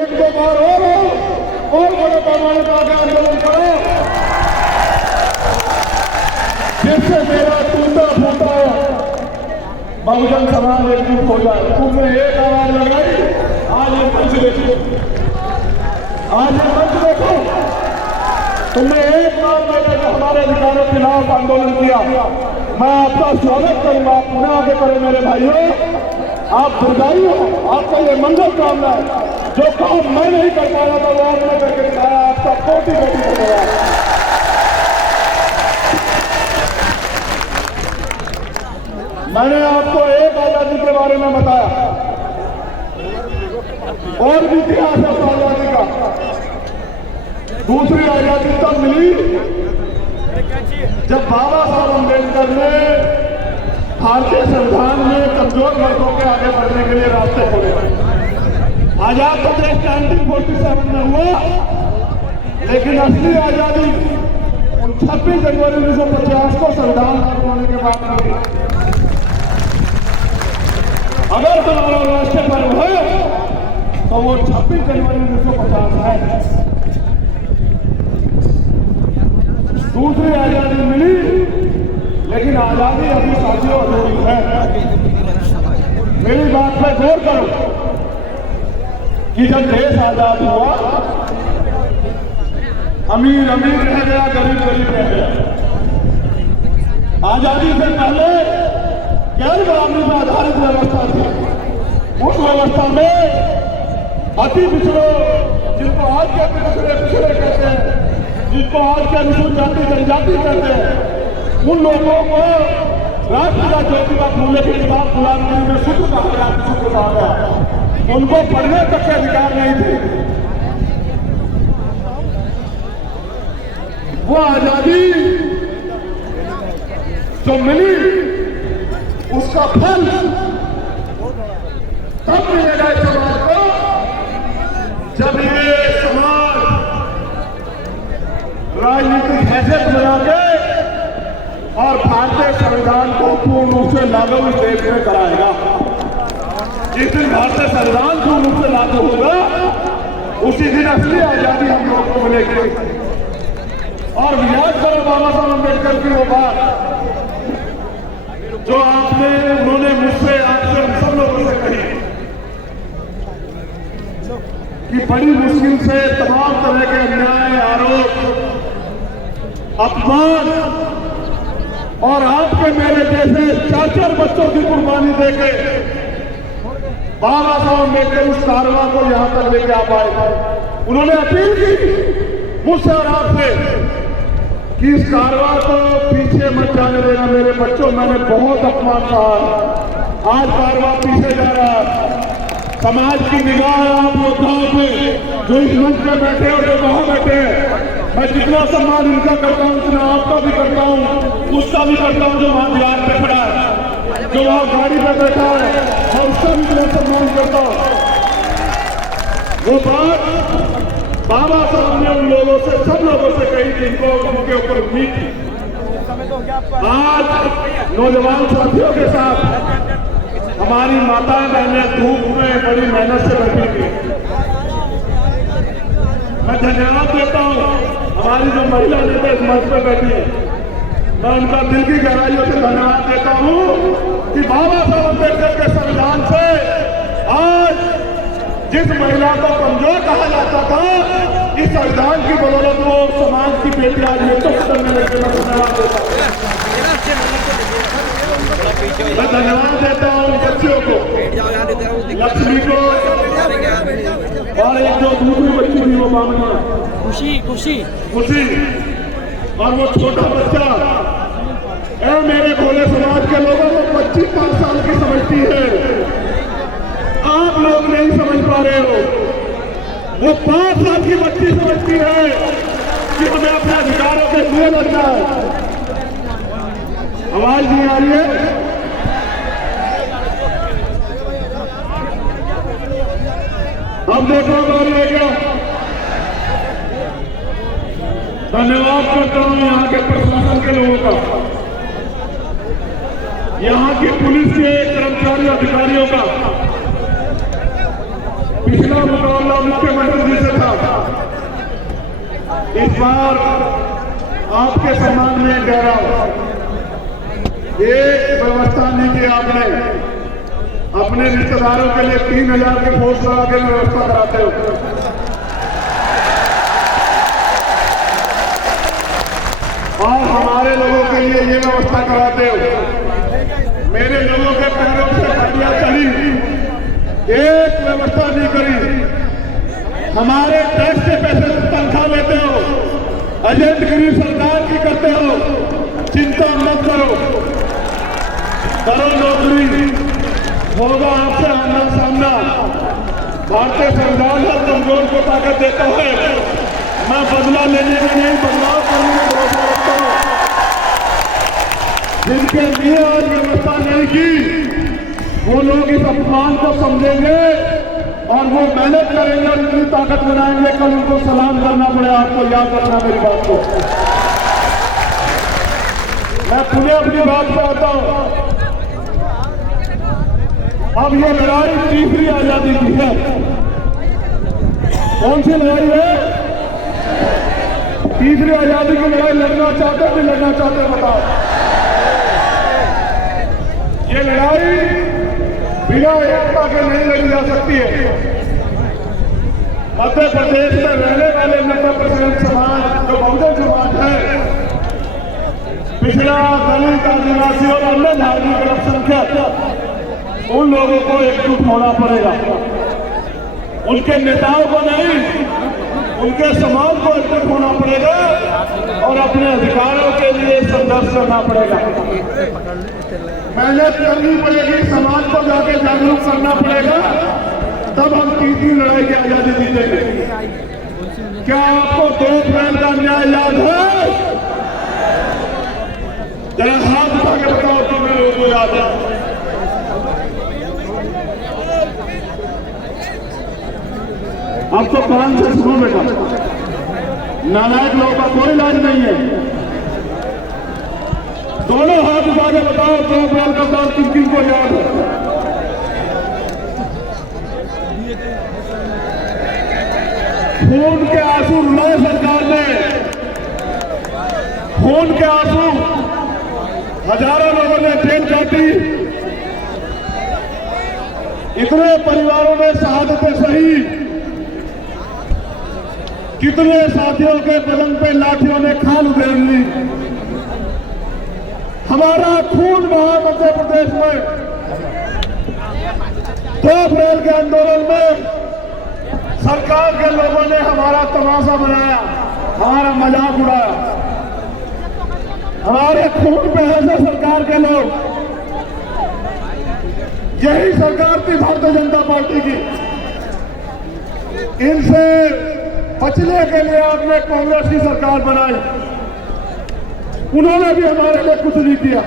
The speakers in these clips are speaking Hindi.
एक दो बार और बड़े पैमाने पर आगे आंदोलन करो, जिससे मेरा टूटा फूटा बहुजन समाज एकजुट हो जाए। तुमने एक आवाज लगाई, आज ये मंच देखो, आज ये मंच देखो। तुमने एक बार मैंने जो हमारे अधिकारों के खिलाफ आंदोलन किया, मैं आपका स्वागत करूंगा। आप पुनः आगे करें मेरे भाइयों, आप दुर्गाई हो, आपका ये मंगल कामना है। जो काम मैं नहीं कर पाया था वो आपने करके दिखाया, आपका कोटि कोटि धन्यवाद। मैंने आपको एक आजादी के बारे में बताया, और भी इतिहास है उस आजादी का। दूसरी आजादी तब मिली जब बाबा साहब अम्बेडकर ने भारतीय संविधान में कमजोर वर्गों के आगे बढ़ने के लिए रास्ते खोले। आजाद तो देश 1947 में हुआ, लेकिन असली आजादी 26 जनवरी 1950 को संविधान लागू होने के बाद मिली। अगर तुम्हारा राष्ट्रीय पर्व है तो वो 26 जनवरी 1950 है। दूसरी आजादी मिली, लेकिन आजादी अभी साथियों अधूरी है। मेरी बात पे गौर करो कि जब देश आजाद हुआ, अमीर अमीर रह गया, गरीब गरीब रह गया। आजादी से पहले गैर गुलामी पर आधारित व्यवस्था थी। उस व्यवस्था में अति पिछड़ों, जिनको आज के पिछड़े कहते हैं, जिनको आज के अनुसूचित जाति जनजाति कहते हैं, उन लोगों को राष्ट्रपिता ज्योतिबा फूले की किताब गुलामगिरी में सूत्र कहा गया। उनको पढ़ने तक के अधिकार नहीं थे। वो आजादी जो मिली, उसका फल तब मिलेगा इस समाज को जब ये समाज राजनीतिक हैसियत बना के और भारतीय संविधान को पूर्ण रूप से लागू इस देश में कराएगा। जिस दिन भारतीय संविधान पूर्ण रूप से लागू होगा, उसी दिन असली आजादी हम लोग को मिलेगी। और याद करो बाबा साहब अम्बेडकर की वो बात जो उन्होंने मुझसे, आपसे, हम सब लोगों से कही कि बड़ी मुश्किल से तमाम तरह के अन्याय, आरोप, अपमान और आपके मेरे जैसे 4-4 बच्चों की कुर्बानी देके बाबा साहब अम्बेडकर उस कारवां को यहां तक लेके आ पाए। उन्होंने अपील की मुझसे और आपसे कि इस कारवां को पीछे मत जाने देना मेरे बच्चों। मैंने बहुत अपमान कहा, आज कारवां पीछे जा रहा है। समाज की निगाह आप योद्धाओं पे जो इस मंच पे बैठे और जो वहां बैठे हैं, मैं जितना सम्मान इनका करता हूं उतना आपका भी करता हूं, उसका भी करता हूं जो वहां दीवार पे खड़ा है, जो वहां गाड़ी पे बैठा है, मैं उसका भी मैं सम्मान करता हूं। वो बात बाबा साहब ने उन लोगों से, सब लोगों से कही जिनको उनके ऊपर उम्मीद थी। आज नौजवान साथियों के साथ हमारी माताएं बहनें धूप में बड़ी मेहनत से बैठी थी। मैं धन्यवाद देता हूं हमारी जो महिला नेता इस मंच पर बैठी है, मैं उनका दिल की गहराइयों से धन्यवाद देता हूं कि बाबा साहब अम्बेडकर के संविधान से आज जिस महिला को कमजोर कहा जाता था, इस संविधान की बदौलत वो समाज की बेटी आज नेतृत्व करने लगे। मैं धन्यवाद देता हूं, मैं धन्यवाद देता हूं बच्चियों को, लक्ष्मी को, और एक जो दूसरी बच्ची थी वो मामला खुशी और वो छोटा बच्चा। ए मेरे भोले समाज के लोगों को 25 साल की समझती है, आप लोग नहीं समझ पा रहे हो। वो 5 साल की बच्ची समझती है कि हमें अपने अधिकारों के लिए लड़ना है। आवाज नहीं आ रही है? अब देखो बारी है क्या? धन्यवाद करता हूं यहाँ के प्रशासन के लोगों का, यहाँ की पुलिस के कर्मचारी अधिकारियों का। पिछले पिछला मुकाबला मुख्यमंत्री जी से था। इस बार आपके सम्मान में कह रहा हूं, एक व्यवस्था नहीं की आपने। अपने रिश्तेदारों के लिए 3000 के फोर्स लगा के व्यवस्था कराते हो। और हमारे लोगों के लिए ये व्यवस्था कराते हो। मेरे लोगों के पैरों से गाड़ियां चली, एक व्यवस्था नहीं करी। हमारे टैक्स के पैसे से तनख्वाह लेते हो, एजेंटगिरी सरकार की करते हो। चिंता मत करो, करो नौकरी, होगा आपसे आमना सामना। भारतीय संविधान हर कमजोर को ताकत देता है। मैं बदला लेने में नहीं, बदलाव करने में भरोसा रखता हूं। जिनके लिए आज व्यवस्था नहीं की, वो लोग इस अपमान को समझेंगे और वो मेहनत करेंगे और इतनी ताकत बनाएंगे, कल उनको सलाम करना पड़े। आपको याद रखना मेरी बात को। मैं पुनः अपनी बात पे आता हूं। अब ये लड़ाई तीसरी आजादी की है। कौन सी लड़ाई है? तीसरी आजादी की लड़ाई लड़ना चाहते हैं, नहीं लड़ना चाहते बताओ। ये लड़ाई बिना एकता के नहीं लड़ी जा सकती है। मध्य प्रदेश में रहने वाले 90% समाज जो बहुजन समाज है, पिछड़ा, दलित, आदिवासी और अन्य धार्मिक अल्पसंख्यक, उन लोगों को एकजुट होना पड़ेगा। उनके नेताओं को नहीं, उनके समाज को एकजुट होना पड़ेगा और अपने अधिकारों के लिए संघर्ष करना पड़ेगा। मेहनत करनी पड़ेगी, समाज को जाके जागरूक करना पड़ेगा, तब हम तीसरी लड़ाई की आजादी जीतेंगे। क्या आपको 2 अप्रैल का न्याय याद है? जरा हाथ उठा के बताओ तो मेरे लोगों को याद है। अब तो कान से सुनो बेटा, नालायक लोगों का कोई इलाज नहीं है। दोनों हाथ उठा के बताओ 2 अप्रैल का दौर किन किन को याद है? खून के आंसू रुलाए सरकार ने, खून के आंसू, हजारों लोगों ने जेल काटी, इतने परिवारों ने शहादतें सही, कितने साथियों के बदन पे लाठियों ने खाल उधेड़ ली। हमारा खून बहा मध्य प्रदेश में। 2 अप्रैल के आंदोलन में सरकार के लोगों ने हमारा तमाशा बनाया, हमारा मजाक उड़ाया। हमारे खून पे हंसे सरकार के लोग। यही सरकार थी भारतीय जनता पार्टी की। इनसे बचने के लिए आपने कांग्रेस की सरकार बनाई। उन्होंने भी हमारे लिए कुछ नहीं किया।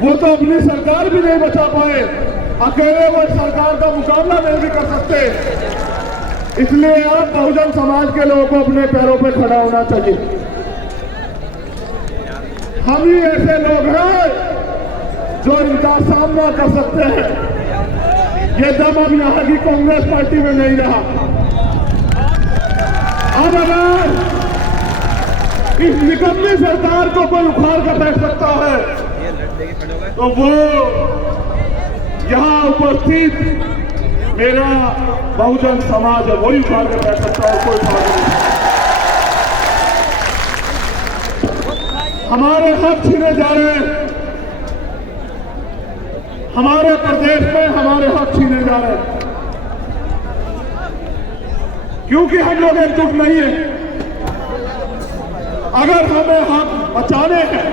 वो तो अपनी सरकार भी नहीं बचा पाए, अकेले वो सरकार का मुकाबला नहीं भी कर सकते। इसलिए आप बहुजन समाज के लोगों को अपने पैरों पे खड़ा होना चाहिए। हम ही ऐसे लोग हैं जो इनका सामना कर सकते हैं। ये दम अब यहाँ की कांग्रेस पार्टी में नहीं रहा। अब अगर इस निकम्मी सरकार को कोई उखाड़ कर बैठ सकता है, तो वो यहाँ उपस्थित मेरा बहुजन समाज है, वही उखाड़ कर बैठ सकता है, कोई उखाड़ नहीं। हमारे हक छीने जा रहे हैं, हमारे प्रदेश में हमारे हक छीने जा रहे हैं, क्योंकि हम लोग एकजुट नहीं है। अगर हमें हक बचाने हैं,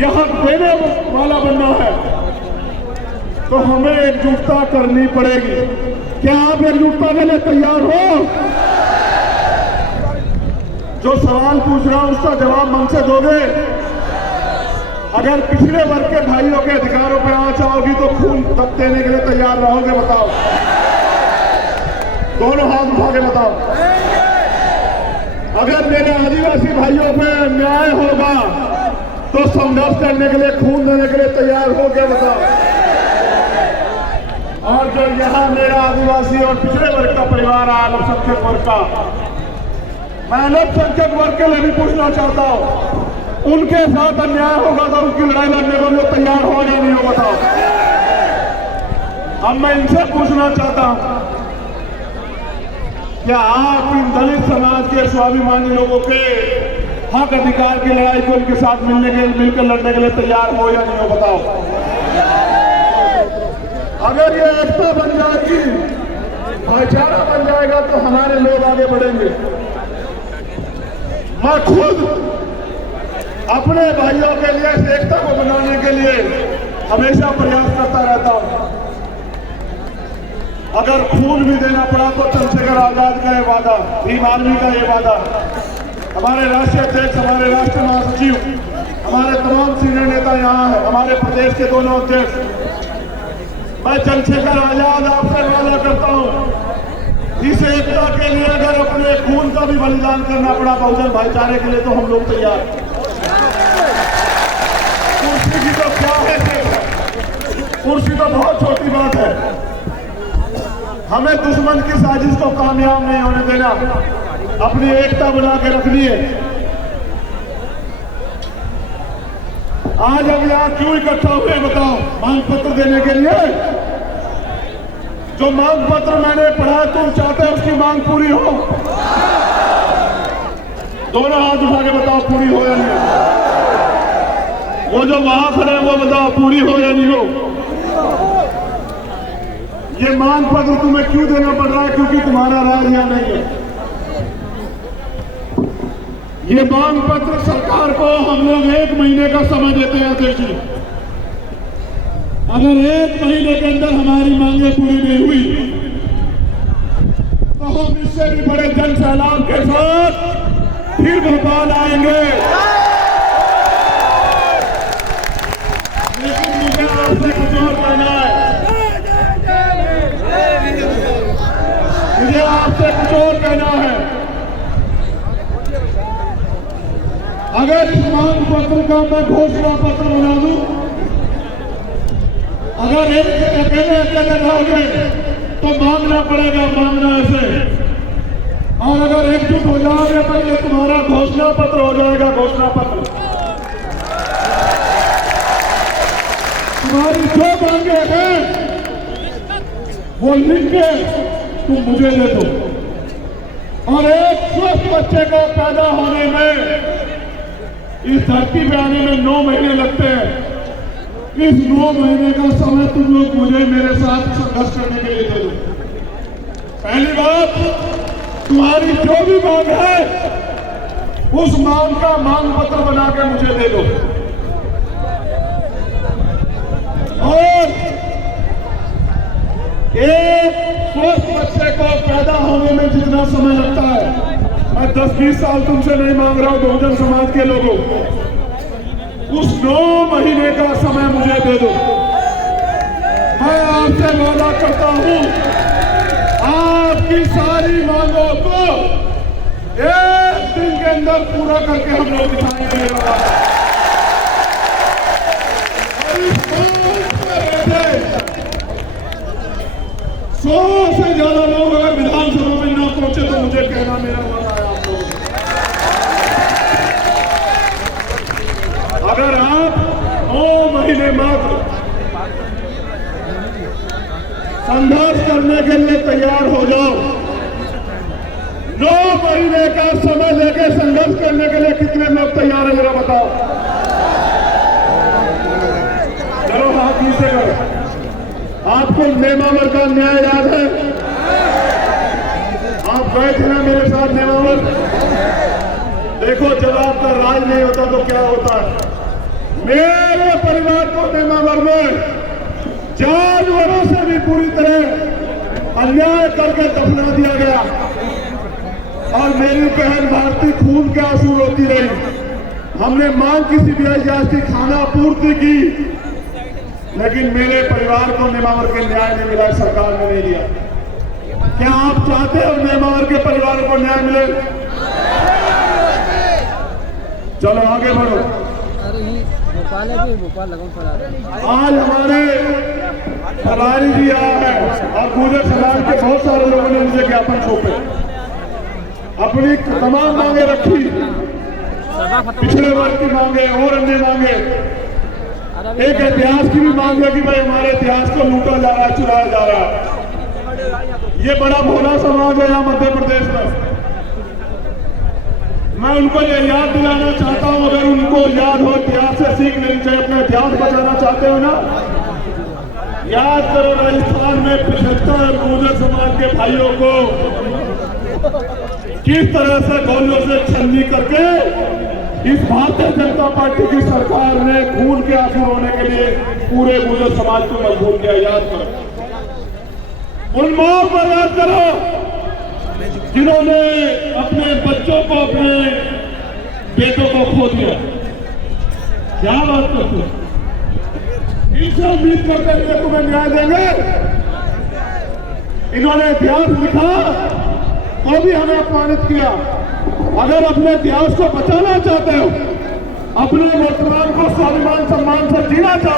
यह हक देने वाला बनना है, तो हमें एकजुटता करनी पड़ेगी। क्या आप एकजुटता के लिए तैयार हो? जो सवाल पूछ रहा हूं उसका जवाब मन से दोगे? अगर पिछड़े वर्ग के भाइयों के अधिकारों पर आंच आओगी तो खून तक देने के लिए तैयार रहोगे? बताओ, दोनों हाथ उठा के बताओ। अगर मेरे आदिवासी भाइयों पे न्याय होगा तो संघर्ष करने के लिए, खून देने के लिए तैयार हो गया? बताओ। और जो यहाँ मेरा आदिवासी और पिछड़े वर्ग का परिवार है, अल्पसंख्यक वर्ग का, मैं अल्पसंख्यक वर्ग के लिए भी पूछना चाहता हूँ, उनके साथ अन्याय होगा तो उनकी लड़ाई लड़ने को लोग तैयार हो या नहीं हो, बताओ। अब मैं इनसे पूछना चाहता हूँ, क्या आप इन दलित समाज के स्वाभिमानी लोगों के हक अधिकार की लड़ाई को उनके साथ मिलकर लड़ने के लिए तैयार हो या नहीं हो, बताओ। अगर ये एकता बन जाएगी, भाईचारा बन जाएगा तो हमारे लोग आगे बढ़ेंगे। मैं खुद अपने भाइयों के लिए इस एकता को बनाने के लिए हमेशा प्रयास करता रहता हूं। अगर खून भी देना पड़ा तो चंद्रशेखर आजाद का ये वादा, भीम आर्मी का ये वादा, हमारे राष्ट्रीय अध्यक्ष, हमारे राष्ट्रीय महासचिव, हमारे तमाम सीनियर नेता यहाँ है, हमारे प्रदेश के दोनों अध्यक्ष, मैं चंद्रशेखर आजाद आपसे वादा करता हूं, इस एकता के लिए अगर अपने खून का भी बलिदान करना पड़ा बहुजन भाईचारे के लिए तो हम लोग तैयार। कुर्सी की तो क्या है, कुर्सी तो बहुत छोटी बात है। हमें दुश्मन की साजिश को कामयाब नहीं होने देना, अपनी एकता बना के रखनी है। आज हम यहाँ क्यों इकट्ठा हुए बताओ? मांग पत्र देने के लिए। जो मांग पत्र मैंने पढ़ा, तुम चाहते हो उसकी मांग पूरी हो? दोनों हाथ उठा के बताओ पूरी हो या नहीं। वो जो वहां खड़े वो बताओ पूरी हो या नहीं हो। ये मांग पत्र तुम्हें क्यों देना पड़ रहा है? क्योंकि तुम्हारा राज यहाँ नहीं है। ये मांग पत्र सरकार को हम लोग 1 महीने का समय देते हैं अध्यक्ष जी। अगर 1 महीने के अंदर हमारी मांगे पूरी नहीं हुई तो हम इससे भी बड़े जन सैलाब के साथ फिर भोपाल आएंगे। लेकिन मुझे आपसे कुछ और कहना है, मुझे आपसे कुछ और कहना है। अगर इस मांग पत्र का मैं घोषणा पत्र बना दूं, अगर एक अकेले रहोगे तो मांगना पड़ेगा, मांगना ऐसे। और अगर एकजुट हो जाओगे तो ये तुम्हारा घोषणा पत्र हो जाएगा, घोषणा पत्र। तुम्हारी जो मांगे हैं वो लिख के तुम मुझे दे दो। और एक स्वस्थ बच्चे को पैदा होने में, इस धरती पे आने में 9 महीने लगते हैं। इस 9 महीने का समय तुम लोग मुझे मेरे साथ संघर्ष करने के लिए दे दो। पहली बात, तुम्हारी जो भी मांग है उस मांग का मांग पत्र बना के मुझे दे दो। और एक स्वस्थ बच्चे को पैदा होने में जितना समय लगता है, मैं 10-20 साल तुमसे नहीं मांग रहा हूं बहुजन समाज के लोगों, उस 9 महीने का समय मुझे दे दो। मैं आपसे वादा करता हूं, आपकी सारी मांगों को 1 दिन के अंदर पूरा करके हम लोग दिखाएंगे। और इस मंच पर बैठे 100 से ज्यादा लोग अगर विधानसभा में ना पहुंचे तो मुझे कहना मेरा वादा है आप लोगों। अगर आप 9 महीने मात्र संघर्ष करने के लिए तैयार हो जाओ, 9 महीने का समय लेके संघर्ष करने के लिए कितने लोग तैयार हैं जरा बताओ। चलो हाथ नीचे करो। आपको नेमावर का न्याय याद है? आप गए थे ना मेरे साथ नेमावर? देखो, जब आपका राज नहीं होता तो क्या होता है। मेरे परिवार को नेमावर में जानवरों से भी पूरी तरह अन्याय करके दफना दिया गया और मेरी बहन भारती खून के आंसू रोती रही। हमने मांग की सीबीआई जांच की, खाना पूर्ति की, लेकिन मेरे परिवार को नेमावर के न्याय नहीं मिला, सरकार ने नहीं दिया। क्या आप चाहते हो नेमावर के परिवार को न्याय मिले? चलो आगे बढ़ो। भोपाल है, भोपाल लगन पड़ा। आज हमारे फरारी भी आया है और गुर्जर समाज के बहुत सारे लोगों ने मुझे ज्ञापन सौंपे, अपनी तमाम मांगे रखी, पिछड़े वर्ग की मांगे और अन्य मांगे। एक इतिहास की भी मांग है कि भाई हमारे इतिहास को लूटा जा रहा है, चुराया जा रहा है। ये बड़ा भोला समाज है यहाँ मध्य प्रदेश में। मैं उनको ये याद दिलाना चाहता हूँ, अगर उनको याद हो इतिहास से सीख लेनी चाहिए, अपना इतिहास बचाना चाहते हो ना, याद करो राजस्थान में 75 गुर्जर समाज के भाइयों को किस तरह से गोलियों से छलनी करके इस भारतीय जनता पार्टी की सरकार ने खून के आंसू रोने के लिए पूरे गुर्जर समाज को मजबूर किया। याद करो उन माओ को, याद करो जिन्होंने अपने बच्चों को, अपने बेटों को खो दिया। क्या बात करते हो? इनसे उम्मीद करते हैं तुम्हें न्याय देंगे। इन्होंने इतिहास लिखा तो भी हमें अपमानित किया। अगर अपने इतिहास को बचाना चाहते हो, अपने वर्तमान को स्वाभिमान सम्मान से जीना चाहते हो,